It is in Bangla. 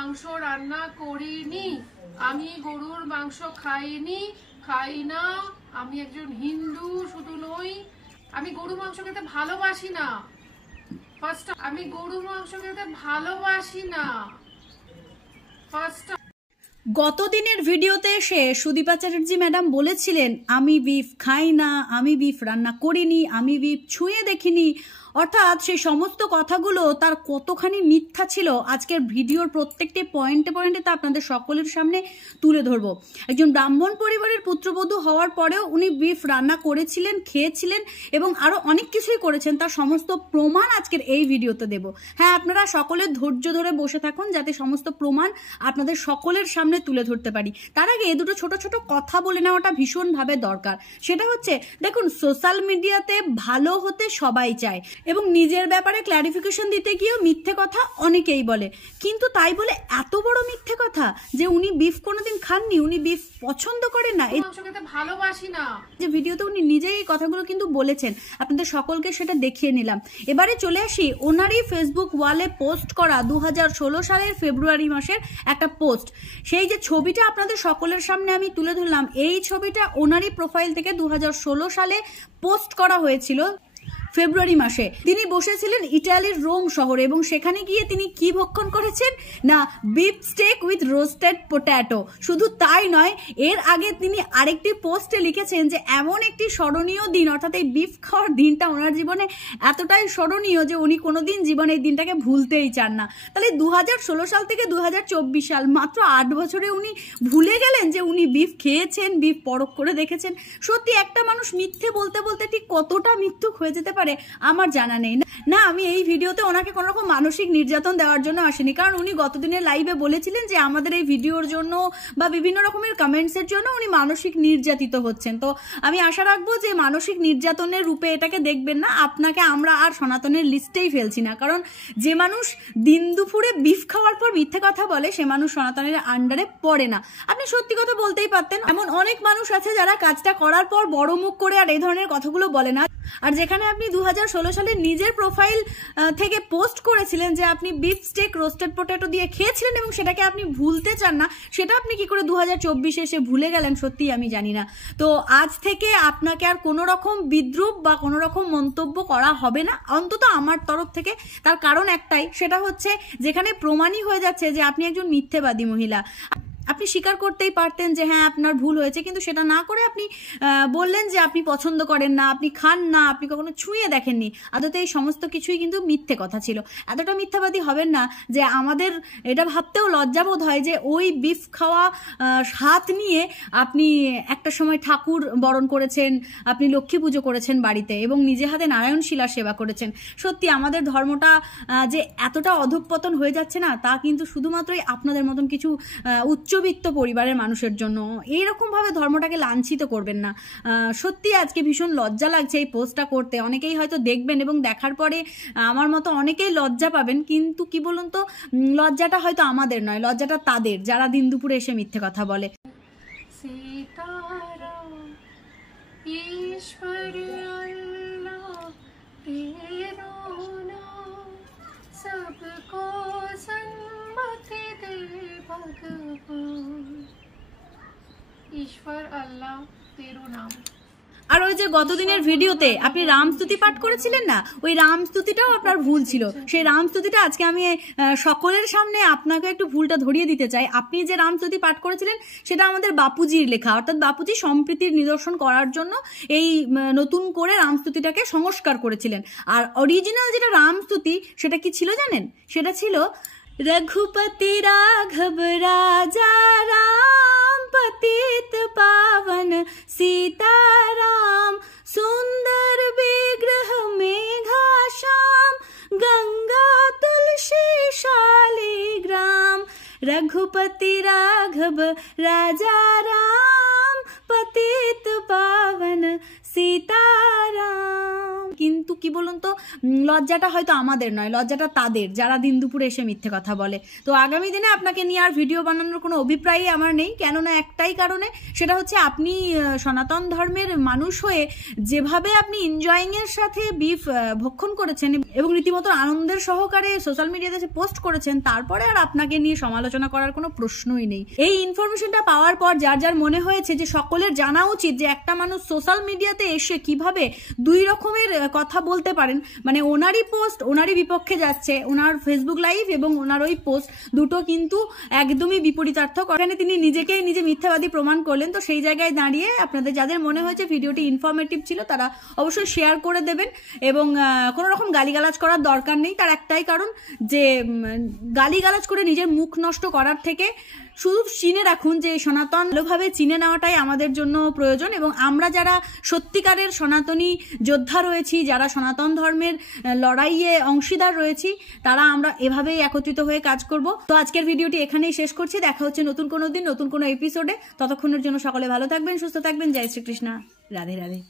মাংস রান্না করিনি, আমি গরুর মাংস খাইনি, খাই না। আমি একজন হিন্দু শুধু নই, আমি গরু মাংস খেতে ভালোবাসি না। ফার্স্ট, আমি গরু মাংস খেতে ভালোবাসি না। ফার্স্ট, গত দিনের ভিডিওতে এসে সুদীপা চ্যাটার্জি ম্যাডাম বলেছিলেন আমি বিফ খাই না, আমি বিফ রান্না করিনি, আমি বিফ ছুঁয়ে দেখিনি। অর্থাৎ সেই সমস্ত কথাগুলো তার কতখানি মিথ্যা ছিল আজকের ভিডিওর প্রত্যেকটি পয়েন্টে পয়েন্টে তা আপনাদের সকলের সামনে তুলে ধরবো। একজন ব্রাহ্মণ পরিবারের পুত্রবধূ হওয়ার পরেও উনি বিফ রান্না করেছিলেন, খেয়েছিলেন এবং আরও অনেক কিছুই করেছেন, তার সমস্ত প্রমাণ আজকের এই ভিডিওতে দেব। হ্যাঁ, আপনারা সকলের ধৈর্য ধরে বসে থাকুন যাতে সমস্ত প্রমাণ আপনাদের সকলের সামনে তুলে ধরতে পারি। তার আগে দুটো ছোট ছোট কথা বলে নেওয়াটা ভীষণভাবে দরকার। সেটা হচ্ছে, দেখুন, সোশ্যাল মিডিয়াতে ভালো হতে সবাই চায় এবং নিজের ব্যাপারে ক্ল্যারিফিকেশন দিতে গিয়েও মিথ্যে কথা অনেকেই বলে, কিন্তু তাই বলে এত বড় মিথ্যে কথা যে উনি বিফ কোনোদিন খাননি, উনি বিফ পছন্দ করেন না, এই ভালোবাসি না, যে ভিডিওতে উনি নিজেই এই কথাগুলো কিন্তু বলেছেন, আপনাদের সকলকে সেটা দেখিয়ে নিলাম। এবারে চলে আসি ওনারই ফেসবুক ওয়ালে পোস্ট করা 2016 সালের ফেব্রুয়ারি মাসের একটা পোস্ট। সেই যে ছবিটা আপনাদের সকলের সামনে আমি তুলে ধরলাম, এই ছবিটা ওনারই প্রোফাইল থেকে 2016 সালে পোস্ট করা হয়েছিল ফেব্রুয়ারি মাসে। তিনি বসেছিলেন ইটালির রোম শহরে এবং সেখানে গিয়ে তিনি কি ভক্ষণ করেছেন না beef stake with roasted potato. শুধু তাই নয়, এর আগে তিনি আরেকটি পোস্টে লিখেছেন যে এমন একটি স্মরণীয় দিন, অর্থাৎ এই বিফ খাওয়ার দিনটা ওনার জীবনে এতটাই স্মরণীয় যে উনি কোনোদিন জীবনে এই দিনটাকে ভুলতেই চান না। তাহলে 2016 সাল থেকে 2024 সাল, মাত্র 8 বছরে উনি ভুলে গেলেন যে উনি বিফ খেয়েছেন, বিফ পরখ করে দেখেছেন। সত্যি একটা মানুষ মিথ্যে বলতে বলতে ঠিক কতটা মিথ্যুক হয়ে যেতে পারে আমার জানা নেই। না, আমি এই ভিডিওতে ওনাকে কোনো রকম মানসিক নির্যাতন দেওয়ার জন্য আসেনি, কারণ উনি গতদিনের লাইভে বলেছিলেন যে আমাদের এই ভিডিওর জন্য বা বিভিন্ন রকমের কমেন্টসের জন্য উনি মানসিক নির্যাতিত হচ্ছেন। তো আমি আশা রাখবো যে মানসিক নির্যাতনের রূপে এটাকে দেখবেন না। আপনাকে আমরা আর সনাতনের লিস্টেই ফেলছি না, কারণ যে মানুষ দিন দুপুরে বিফ খাওয়ার পর মিথ্যে কথা বলে সে মানুষ সনাতনের আন্ডারে পড়ে না। আপনি সত্যি কথা বলতেই পারতেন। এমন অনেক মানুষ আছে যারা কাজটা করার পর বড় মুখ করে আর এই ধরনের কথাগুলো বলে না। আর যেখানে আপনি 2016 সালে নিজের প্রোফাইল থেকে পোস্ট করেছিলেন যে আপনি বিফ স্টেক রোস্টেড পোটেটো দিয়ে খেয়েছিলেন এবং সেটাকে আপনি ভুলতে চান না, সেটা আপনি কি করে 2024 এসে ভুলে গেলেন সত্যিই আমি জানি না। তো আজ থেকে আপনাকে আর কোনো রকম বিদ্রূপ বা কোনো রকম মন্তব্য করা হবে না, অন্তত আমার তরফ থেকে। তার কারণ একটাই, সেটা হচ্ছে যেখানে প্রমাণই হয়ে যাচ্ছে যে আপনি একজন মিথ্যেবাদী মহিলা। আপনি স্বীকার করতেই পারতেন যে হ্যাঁ আপনার ভুল হয়েছে, কিন্তু সেটা না করে আপনি বললেন যে আপনি পছন্দ করেন না, আপনি খান না, আপনি কখনো ছুঁয়ে দেখেননি। আদতে এই সমস্ত কিছুই কিন্তু মিথ্যে কথা ছিল। এতটা মিথ্যাবাদী হবেন না যে আমাদের এটা ভাবতেও লজ্জাবোধ হয় যে ওই বিফ খাওয়া হাত নিয়ে আপনি একটা সময় ঠাকুর বরণ করেছেন, আপনি লক্ষ্মী পুজো করেছেন বাড়িতে এবং নিজে হাতে নারায়ণ শিলার সেবা করেছেন। সত্যি আমাদের ধর্মটা যে এতটা অধঃপতন হয়ে যাচ্ছে না, তা কিন্তু শুধুমাত্রই আপনাদের মতন কিছু উচ্চবিত্ত পরিবারের মানুষের জন্য। এইরকম ভাবে ধর্মটাকে লাঞ্ছিত করবেন না। সত্যি আজকে ভীষণ লজ্জা লাগছে এই পোস্টটা করতে। অনেকেই হয়তো দেখবেন এবং দেখার পরে আমার মতো অনেকেই লজ্জা পাবেন, কিন্তু কি বলুন তো, লজ্জাটা হয়তো আমাদের নয়, লজ্জাটা তাদের যারা দিন দুপুরে এসে মিথ্যে কথা বলে। ईश्वर अल्लाह तेरो नाम। আর ওই যে গতদিনের ভিডিওতে আপনি রামস্তুতি পাঠ করেছিলেন না, ওই রামস্তুতিটাও আপনার ভুল ছিল। সেই রামস্তুতিটা আজকে আমি সকলের সামনে আপনাকে একটু ভুলটা ধরিয়ে দিতে চাই। আপনি যে রামস্তুতি পাঠ করেছিলেন সেটা আমাদের বাপুজির লেখা, অর্থাৎ বাপুজি সম্প্রীতির নিদর্শন করার জন্য এই নতুন করে রামস্তুতিটাকে সংস্কার করেছিলেন। আর অরিজিনাল যেটা রামস্তুতি সেটা কি ছিল জানেন? সেটা ছিল रघुपति राघव राजा राम पतित पावन सीताराम सुंदर विग्रह मेघा श्याम गंगा तुलसी शालिग्राम रघुपति राघव राजा राम पतित पावन सीताराम। কিন্তু কি বলুন তো, লজ্জাটা হয়তো আমাদের নয়, লজ্জাটা তাদের, যারা দিন দুপুরে এসে মিথ্যে কথা বলে। তো আগামী দিনে আপনাকে নিয়ে আর ভিডিও বানানোর কোনো অভিপ্রায়ই আমার নেই, কেননা একটাই কারণে, সেটা হচ্ছে আপনি সনাতন ধর্মের মানুষ হয়ে যেভাবে আপনি এনজয়িংয়ের সাথে বিফ ভক্ষণ করেছেন এবং রীতিমতো আনন্দের সহকারে সোশ্যাল মিডিয়াতে পোস্ট করেছেন, তারপরে আর আপনাকে নিয়ে সমালোচনা করার কোনো প্রশ্নই নেই। এই ইনফরমেশনটা পাওয়ার পর যার যার মনে হয়েছে যে সকলের জানা উচিত যে একটা মানুষ সোশ্যাল মিডিয়াতে এসে কিভাবে দুই রকমের কথা বলতে পারেন, মানে ওনারই পোস্ট ওনারই বিপক্ষে যাচ্ছে, ওনার ফেসবুক লাইভ এবং ওনার ওই পোস্ট দুটো কিন্তু একদমই বিপরীতার্থক। এখানে তিনি নিজেকেই নিজে মিথ্যাবাদী প্রমাণ করলেন। তো সেই জায়গায় দাঁড়িয়ে আপনাদের যাদের মনে হয়েছে ভিডিওটি ইনফরমেটিভ ছিল তারা অবশ্যই শেয়ার করে দেবেন, এবং কোনো রকম গালিগালাজ করার দরকার নেই। তার একটাই কারণ যে গালিগালাজ করে নিজের মুখ নষ্ট করার থেকে শুধু চিনে রাখুন যে সনাতন ভালোভাবে চিনে নেওয়াটাই আমাদের জন্য প্রয়োজন, এবং আমরা যারা সত্যিকারের সনাতনী যোদ্ধা রয়েছি, যারা সনাতন ধর্মের লড়াইয়ে অংশীদার রয়েছি, তারা আমরা এভাবেই একত্রিত হয়ে কাজ করব। তো আজকের ভিডিওটি এখানেই শেষ করছি, দেখা হচ্ছে নতুন কোনো দিন নতুন কোনো এপিসোডে। ততক্ষণের জন্য সকলে ভালো থাকবেন, সুস্থ থাকবেন। জয় শ্রীকৃষ্ণ, রাধে রাধে।